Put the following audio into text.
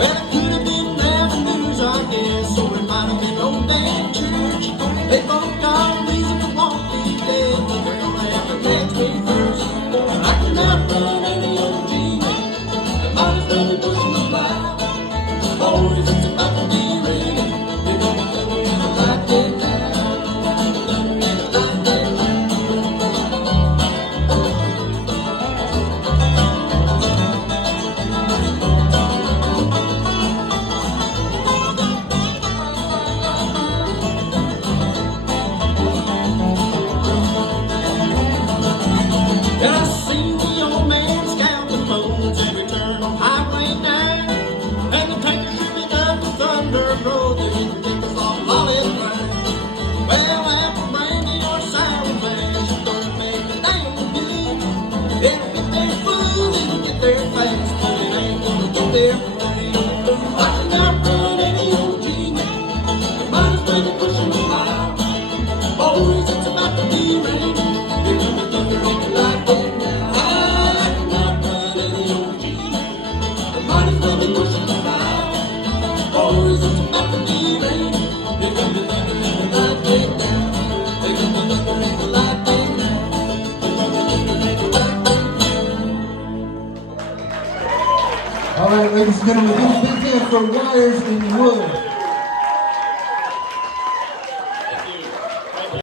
Well, it could have been avenues, I guess, or it might have been no damn church. They both got a reason to want me dead, but they're gonna have to catch me first. I can outrun any old G-man. I might as well be pushing the plow. Boys, it's about to be ready. They're gonna thunder in the light day now. Thunder in the light day now. And I seen the old man scout the bones every turn on Highway 9. And the tanker shooting up the Thunder Road that he think was all Molly's grind. Well, apple brandy or sour flash is gonna make the damn good. It'll get there full, it'll get there fast, but it ain't gonna get there free. I can outrun any old G-man. Might as well be pushing the plow. Boys, it's about to be raining. Here comes the thunder in the light day now. I can outrun any old G-man. Might as well be pushing the plow. Boys, it's about to be raining. Here comes the thunder in the light day now. Here comes the thunder in the light day now. Here comes the thunder in the light day now. All right, ladies and gentlemen, give a big hand for Wires in Wood.